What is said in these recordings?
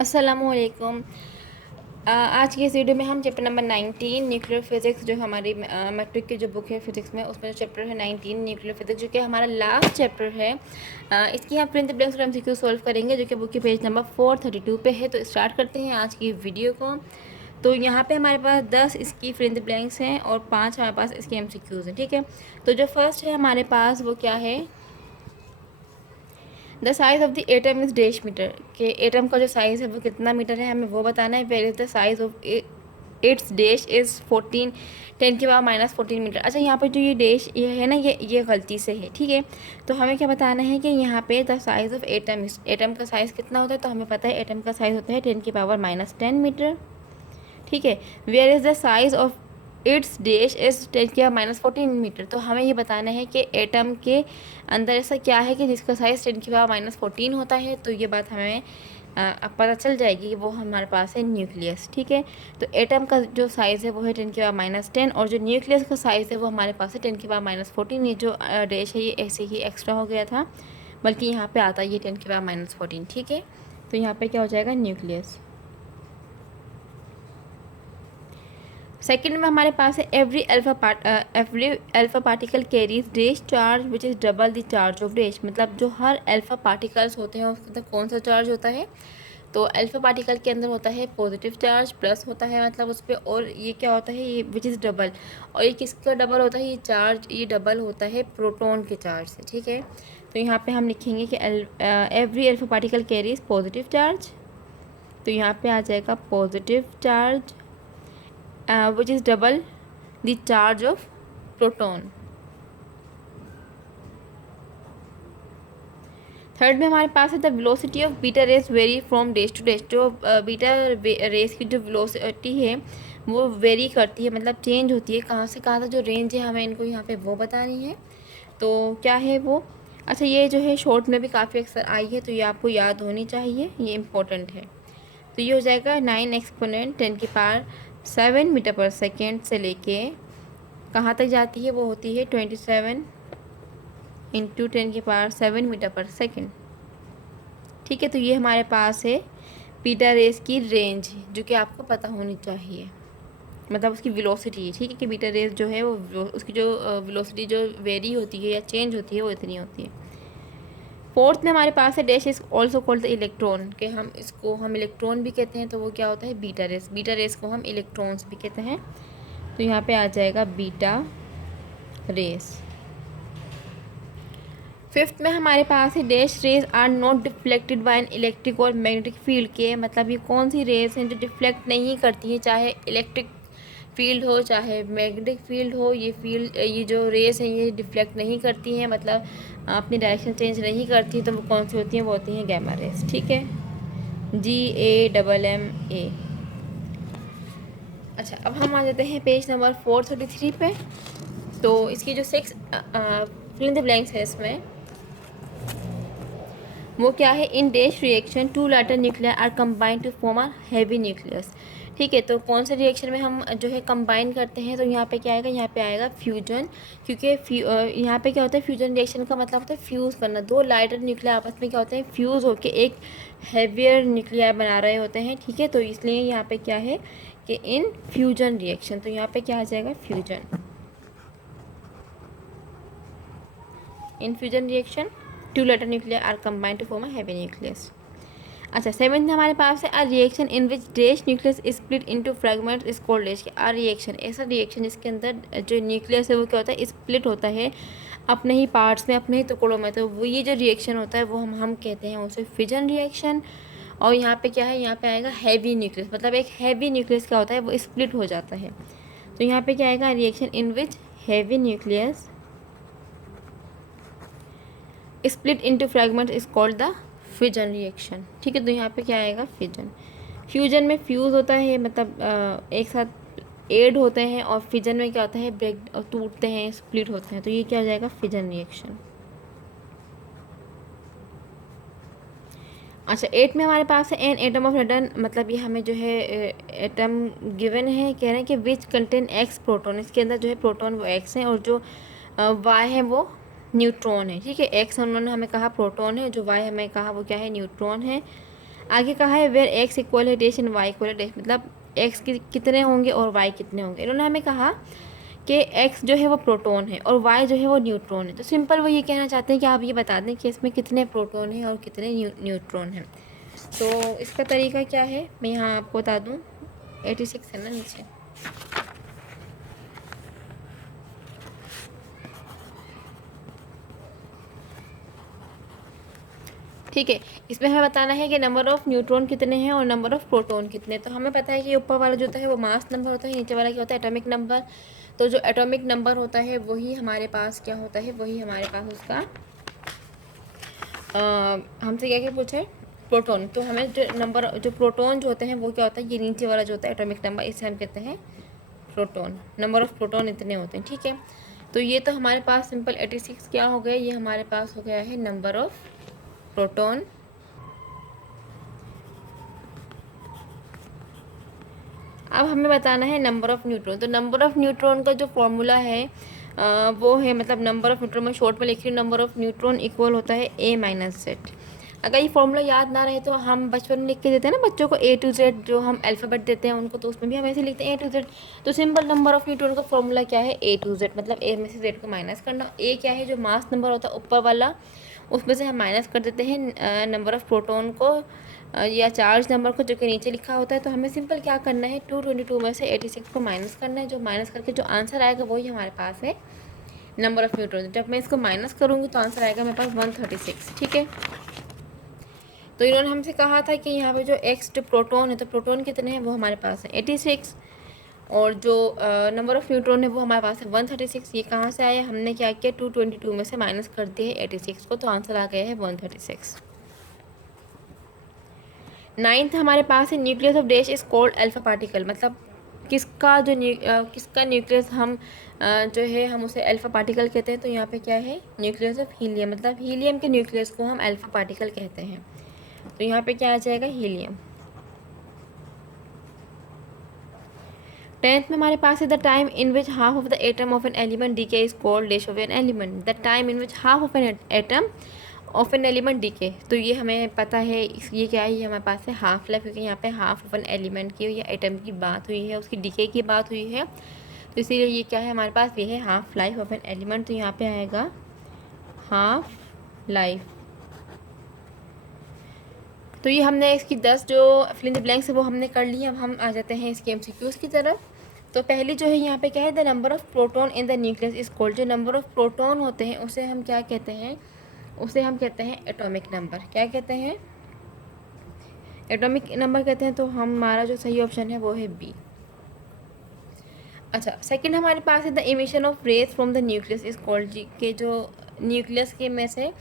अस्सलामुअलैकुम। आज की इस वीडियो में हम चैप्टर नंबर 19 न्यूक्लियर फिज़िक्स जो हमारी मैट्रिक की जो बुक है फिज़िक्स में, उसमें जो चैप्टर है 19 न्यूक्लियर फिज़िक्स, जो कि हमारा लास्ट चैप्टर है, इसकी हम प्रिंट ब्लैंक्स और एमसीक्यू सॉल्व करेंगे, जो कि बुक की पेज नंबर 432 पे है। तो स्टार्ट करते हैं आज की वीडियो को। तो यहाँ पे हमारे पास 10 इसकी प्रिंट ब्लैंक्स हैं और 5 हमारे पास इसके एमसीक्यूज़ हैं। ठीक है, तो जो फर्स्ट है हमारे पास वो क्या है, the size of the atom is dash metre, के एटम का जो साइज़ है वो कितना मीटर है, हमें वो बताना है। Where is the size of its dash is 14 10⁻⁻14 metre. अच्छा, यहाँ पर जो ये डैश ये है ना, ये गलती से है। ठीक है, तो हमें क्या बताना है कि यहाँ पे the size of atom, atom का साइज़ कितना होता है, तो हमें पता है एटम का साइज़ होता है 10⁻⁻10 मीटर। ठीक है, where is the size of its dash is 10⁻14 metre. तो हमें ये बताना है कि एटम के अंदर ऐसा क्या है कि जिसका साइज़ 10⁻14 होता है। तो ये बात हमें पता चल जाएगी कि वो हमारे पास है न्यूक्लियस। ठीक है, तो एटम का जो साइज़ है वो है 10⁻10 और जो न्यूक्लियस का साइज़ है वो हमारे पास है 10⁻14। ये जो डैश है ये ऐसे ही एक्स्ट्रा हो गया था, बल्कि यहाँ पे आता है ये 10⁻14। ठीक है, तो यहाँ पे क्या हो जाएगा, न्यूक्लियस। सेकेंड में हमारे पास है every alpha particle carries dash charge which is double the charge of dash. मतलब जो हर अल्फा पार्टिकल्स होते हैं उसके अंदर कौन सा चार्ज होता है, तो अल्फा पार्टिकल के अंदर होता है पॉजिटिव चार्ज, प्लस होता है मतलब उस पर। और ये क्या होता है, ये विच इज़ डबल, और ये किसका डबल होता है, ये चार्ज ये डबल होता है प्रोटॉन के चार्ज से। ठीक है, तो यहाँ पे हम लिखेंगे कि every alpha particle carries positive charge, तो यहाँ पे आ जाएगा positive charge which is double the charge of proton। Third में हमारे पास है the velocity of beta rays vary from dash to dash. जो बीटा रेस की जो वेलोसिटी है वो वेरी करती है, मतलब चेंज होती है कहाँ से कहाँ तक, जो रेंज है हमें इनको यहाँ पे वो बतानी है। तो क्या है वो, अच्छा ये जो है शॉर्ट में भी काफ़ी अक्सर आई है, तो ये आपको याद होनी चाहिए, ये इम्पोर्टेंट है। तो ये हो जाएगा 9 एक्सपोनेंट 10⁻7 मीटर पर सेकेंड से लेके कहाँ तक जाती है, वो होती है 27 इंटू 10⁻7 मीटर पर सेकेंड। ठीक है, तो ये हमारे पास है बीटा रेस की रेंज, जो कि आपको पता होनी चाहिए, मतलब उसकी वेलोसिटी। ठीक है, कि बीटा रेस जो है वो उसकी जो वेलोसिटी जो वेरी होती है या चेंज होती है वो इतनी होती है। फोर्थ में हमारे पास है dash is also called the electron, के हम इलेक्ट्रॉन भी कहते हैं, तो वो क्या होता है, बीटा रेस। बीटा रेस को हम इलेक्ट्रॉन्स भी कहते हैं, तो यहाँ पे आ जाएगा बीटा रेस। फिफ्थ में हमारे पास है dash rays are not deflected by an electric और मैग्नेटिक फील्ड के, मतलब ये कौन सी रेज हैं जो डिफ्लेक्ट नहीं करती है, चाहे इलेक्ट्रिक फील्ड हो चाहे मैग्नेटिक फील्ड हो। ये जो रेस हैं ये डिफ्लेक्ट नहीं करती हैं, मतलब अपनी डायरेक्शन चेंज नहीं करती, तो वो कौन सी होती हैं, वो होती हैं गैमा रेस। ठीक है, GAMMA। अच्छा, अब हम आ जाते हैं पेज नंबर 433 पे। तो इसकी जो 6 फिल इन द ब्लैंक्स है इसमें, वो क्या है, in dash reaction two lighter nuclear are combined to form a heavy nucleus. ठीक है, तो कौन से रिएक्शन में हम जो है कंबाइन करते हैं, तो यहाँ पे क्या आएगा, यहाँ पे आएगा फ्यूजन। क्योंकि यहाँ पे क्या होता है, फ्यूजन रिएक्शन का मतलब होता है फ्यूज़ करना। दो लाइटर न्यूक्लियर आपस में क्या होते हैं, फ्यूज़ होकर एक हैवियर न्यूक्लियर बना रहे होते हैं। ठीक है, तो इसलिए यहाँ पे क्या है कि इन फ्यूजन रिएक्शन, तो यहाँ पे क्या आ जाएगा, fusion. In fusion reaction two lighter nuclear are combined to form a heavy nucleus. अच्छा, सेवेंथ हमारे पास है a reaction in which dash nucleus split into fragments is called dash. A reaction, ऐसा रिएक्शन जिसके अंदर जो न्यूक्लियस है वो क्या होता है, स्प्लिट होता है अपने ही पार्ट्स में, अपने ही टुकड़ों में। तो वो ये जो रिएक्शन होता है वो हम कहते हैं उसे फिजन रिएक्शन। और यहाँ पे क्या है, यहाँ पे आएगा हैवी न्यूक्लियस, मतलब एक हैवी न्यूक्लियस क्या होता है, वो स्प्लिट हो जाता है। तो यहाँ पे क्या आएगा, reaction in which heavy nucleus split into fragment is called the fission reaction. ठीक है, तो यहाँ पे क्या आएगा, फिजन। फ्यूजन में फ्यूज़ होता है, मतलब एक साथ ऐड होते हैं, और फिजन में क्या होता है, ब्रेक टूटते हैं, स्प्लिट होते हैं। तो ये क्या हो जाएगा, फिजन रिएक्शन। अच्छा, 8 में हमारे पास है एन एटम ऑफ रेडन, मतलब ये हमें जो है एटम गिवन है, कह रहे हैं कि विच कंटेन एक्स प्रोटॉन। इसके अंदर जो है प्रोटॉन वो एक्स हैं, और जो वाई है वो न्यूट्रॉन है। ठीक है, एक्स उन्होंने हमें कहा प्रोटॉन है, जो वाई हमें कहा वो क्या है, न्यूट्रॉन है। आगे कहा है वेयर एक्स इक्वल है डैश एंड वाई इक्वल है डैश, मतलब एक्स कितने होंगे और वाई कितने होंगे। इन्होंने हमें कहा कि एक्स जो है वो प्रोटॉन है और वाई जो है वो न्यूट्रॉन है। तो सिंपल वो ये कहना चाहते हैं कि आप ये बता दें कि इसमें कितने प्रोटॉन हैं और कितने न्यूट्रॉन हैं। तो इसका तरीका क्या है मैं यहाँ आपको बता दूँ। 86 है ना नीचे। ठीक है, इसमें हमें बताना है कि नंबर ऑफ़ न्यूट्रॉन कितने हैं और नंबर ऑफ़ प्रोटॉन कितने। तो हमें पता है कि ऊपर वाला जो होता है वो मास नंबर होता है, नीचे वाला क्या होता है एटॉमिक नंबर। तो जो एटॉमिक नंबर होता है वही हमारे पास क्या होता है, वही हमारे पास उसका हमसे क्या क्या पूछा है, प्रोटॉन। तो हमें जो नंबर जो प्रोटॉन जो होते हैं वो क्या होता है, ये नीचे वाला जो होता है एटॉमिक नंबर, इसे हम कहते हैं प्रोटॉन। नंबर ऑफ़ प्रोटॉन इतने होते हैं। ठीक है, तो ये तो हमारे पास सिंपल 86 क्या हो गया, ये हमारे पास हो गया है नंबर ऑफ़ प्रोटॉन। अब हमें बताना है नंबर ऑफ़ न्यूट्रॉन। तो नंबर ऑफ़ न्यूट्रॉन का जो फॉर्मूला है वो है, मतलब नंबर ऑफ़ न्यूट्रॉन में शॉर्ट में लिख रही हूँ, नंबर ऑफ़ न्यूट्रॉन इक्वल होता है ए माइनस जेड। अगर ये फॉर्मूला याद ना रहे तो हम बचपन में लिख के देते हैं ना बच्चों को ए टू जेड, जो हम अल्फ़ाबेट देते हैं उनको, तो उसमें भी हम ऐसे लिखते हैं ए टू जेड। तो सिंपल नंबर ऑफ़ न्यूट्रॉन का फॉर्मूला क्या है, ए टू जेड, मतलब ए में से जेड को माइनस करना। ए क्या है, जो मास नंबर होता है ऊपर वाला, उसमें से हम माइनस कर देते हैं नंबर ऑफ़ प्रोटॉन को या चार्ज नंबर को, जो कि नीचे लिखा होता है। तो हमें सिंपल क्या करना है, 222 में से 86 को माइनस करना है। जो माइनस करके जो आंसर आएगा वही हमारे पास है नंबर ऑफ़ न्यूट्रॉन। जब मैं इसको माइनस करूँगी तो आंसर आएगा मेरे पास 136। ठीक है, तो इन्होंने हमसे कहा था कि यहाँ पे जो एक्स जो प्रोटॉन है, तो प्रोटॉन कितने हैं वो हमारे पास है 86, और जो नंबर ऑफ़ न्यूट्रॉन है वो हमारे पास है 136। ये कहाँ से आया, हमने क्या किया 222 में से माइनस कर दिए 86 को, तो आंसर आ गया है 136। 9th हमारे पास है nucleus of dash is called alpha particle, मतलब किसका जो किसका न्यूक्लियस हम जो है हम उसे अल्फा पार्टिकल कहते हैं। तो यहाँ पे क्या है, न्यूक्लियस ऑफ हीलियम, मतलब हीलियम के न्यूक्लियस को हम अल्फा पार्टिकल कहते हैं। तो यहाँ पे क्या आ जाएगा, हीलियम। 10th में हमारे पास है the time in which half of the atom of an element decay is called dash of an element. The time in which half of an atom of an element decay. तो ये हमें पता है, ये क्या है, ये हमारे पास है हाफ लाइफ, क्योंकि यहाँ पे हाफ ऑफ एन एलिमेंट की या एटम की बात हुई है, उसकी डीके की बात हुई है, तो इसीलिए ये क्या है हमारे पास, ये है half life of an element. तो यहाँ पे आएगा हाफ लाइफ। तो ये हमने इसकी 10 जो फिल इन द ब्लैंक्स है वो हमने कर ली। अब हम आ जाते हैं इसके एमसीक्यूज़ की तरफ। तो पहली जो है यहाँ पे क्या है, the number of proton in the nucleus is called. जो नंबर ऑफ़ प्रोटॉन होते हैं उसे हम क्या कहते हैं, उसे हम कहते हैं एटॉमिक नंबर। क्या कहते हैं, एटॉमिक नंबर कहते हैं। तो हमारा जो सही ऑप्शन है वो है बी। अच्छा, सेकंड हमारे पास है the emission of rays from the nucleus is called. जी के जो न्यूक्लियस के में से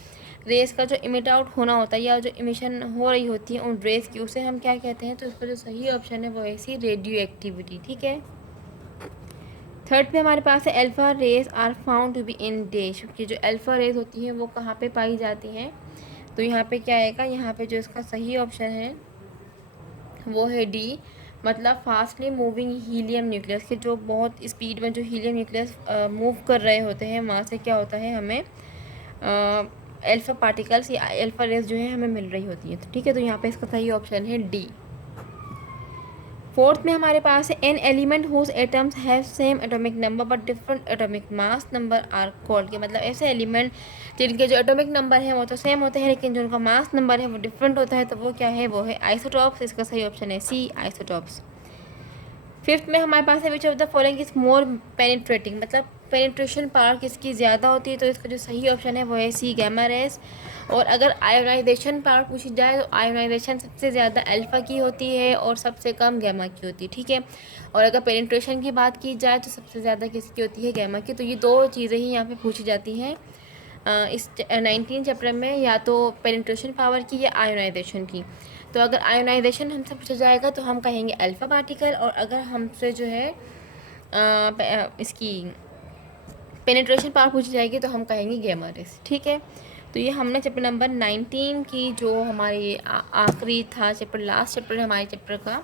रेस का जो इमिट आउट होना होता है या जो इमिशन हो रही होती है उन रेस की, उसे हम क्या कहते हैं। तो इसका जो सही ऑप्शन है वो है सी, रेडियो एक्टिविटी। ठीक है, थर्ड पे हमारे पास है alpha rays are found to be in dash, क्योंकि जो अल्फ़ा रेज होती हैं वो कहाँ पे पाई जाती हैं। तो यहाँ पे क्या आएगा, यहाँ पे जो इसका सही ऑप्शन है वो है डी, मतलब फास्टली मूविंग हीलियम न्यूक्लियस के जो बहुत स्पीड में जो हीलियम न्यूक्लियस मूव कर रहे होते हैं, वहाँ से क्या होता है, हमें अल्फ़ा पार्टिकल्स या अल्फ़ा रेज जो है हमें मिल रही होती है। तो ठीक है, तो यहाँ पे इसका सही ऑप्शन है डी। फोर्थ में हमारे पास है an element whose atoms have same atomic number but different atomic mass number are called के, मतलब ऐसे एलिमेंट जिनके जो एटॉमिक नंबर है वो तो सेम होते हैं लेकिन जो उनका मास नंबर है वो डिफरेंट होता है, तो वो क्या है, वो है आइसोटॉप्स। इसका सही ऑप्शन है सी, आइसोटॉप्स। फिफ्थ में हमारे पास है which of the following is more penetrating, मतलब पेनिट्रेशन पावर किसकी ज़्यादा होती है। तो इसका जो सही ऑप्शन है वो है सी, गैमा रेस। और अगर आयोनाइजेशन पावर पूछी जाए तो आयोनाइजेशन सबसे ज़्यादा अल्फ़ा की होती है और सबसे कम गैमा की होती है। ठीक है, और अगर पेनिट्रेशन की बात की जाए तो सबसे ज़्यादा किसकी होती है, गैमा की। तो ये दो चीज़ें ही यहाँ पे पूछी जाती हैं इस 19 चैप्टर में, या तो पेनिट्रेशन पावर की या आयोनाइजेशन की। तो अगर आयोनाइजेशन हमसे पूछा जाएगा तो हम कहेंगे अल्फ़ा पार्टिकल, और अगर हमसे जो है इसकी पेनिट्रेशन पावर पूछी जाएगी तो हम कहेंगे गैमा रेस। ठीक है, तो ये हमने चैप्टर नंबर 19 की जो हमारी आखिरी था चैप्टर, लास्ट चैप्टर हमारे चैप्टर का,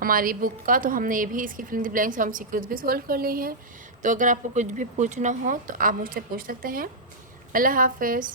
हमारी बुक का, तो हमने ये भी इसकी फिल इन द ब्लैंक्स हम सीक्वेंस भी सोल्व कर ली है। तो अगर आपको कुछ भी पूछना हो तो आप मुझसे पूछ सकते हैं। अल्लाह हाफ़िज़।